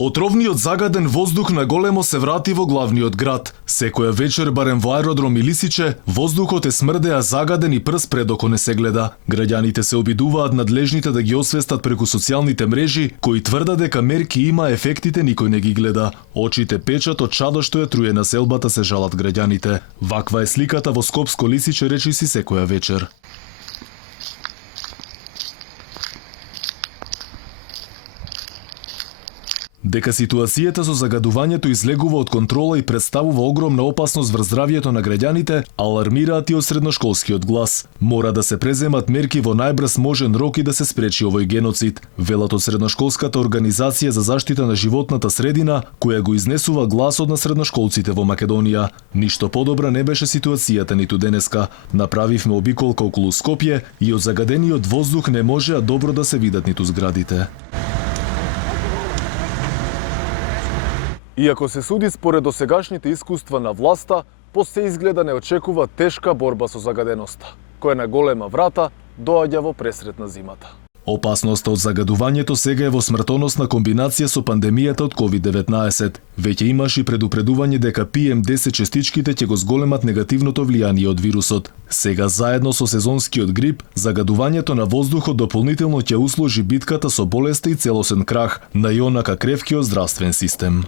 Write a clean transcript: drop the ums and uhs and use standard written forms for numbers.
Отровниот загаден воздух на големо се врати во главниот град. Секоја вечер, барем во аеродром и Лисиче, воздухот е смрдеа загаден и прс предоко не се гледа. Граѓаните се обидуваат надлежните да ги освестат преку социјалните мрежи, кои тврдат дека мерки има, ефектите никој не ги гледа. Очите печат од чадо што ја труе населбата, се жалат граѓаните. Ваква е сликата во Скопско Лисиче речиси секоја вечер. Дека ситуацијата со загадувањето излегува од контрола и представува огромна опасност врз здравјето на граѓаните, алармираат и од средношколскиот глас. Мора да се преземат мерки во најбрз можен рок и да се спречи овој геноцид, велат од средношколската организација за заштита на животната средина, која го изнесува гласот на средношколците во Македонија. Ништо подобра не беше ситуацијата ниту денеска. Направивме обиколка околу Скопје и од загадениот воздух не можеа добро да се видат ниту зградите. Иако се суди според досегашните искуства на власта, после изгледа не очекува тешка борба со загаденоста, која на голема врата доаѓа во пресрет на зимата. Опасноста од загадувањето сега е во смртоносна комбинација со пандемијата од COVID-19. Веќе имаше и предупредување дека PM10 частичките ќе го зголемат негативното влијание од вирусот. Сега заедно со сезонскиот грип, загадувањето на воздухот дополнително ќе услужи битката со болеста и целосен крах на и онака кревкиот здравствен систем.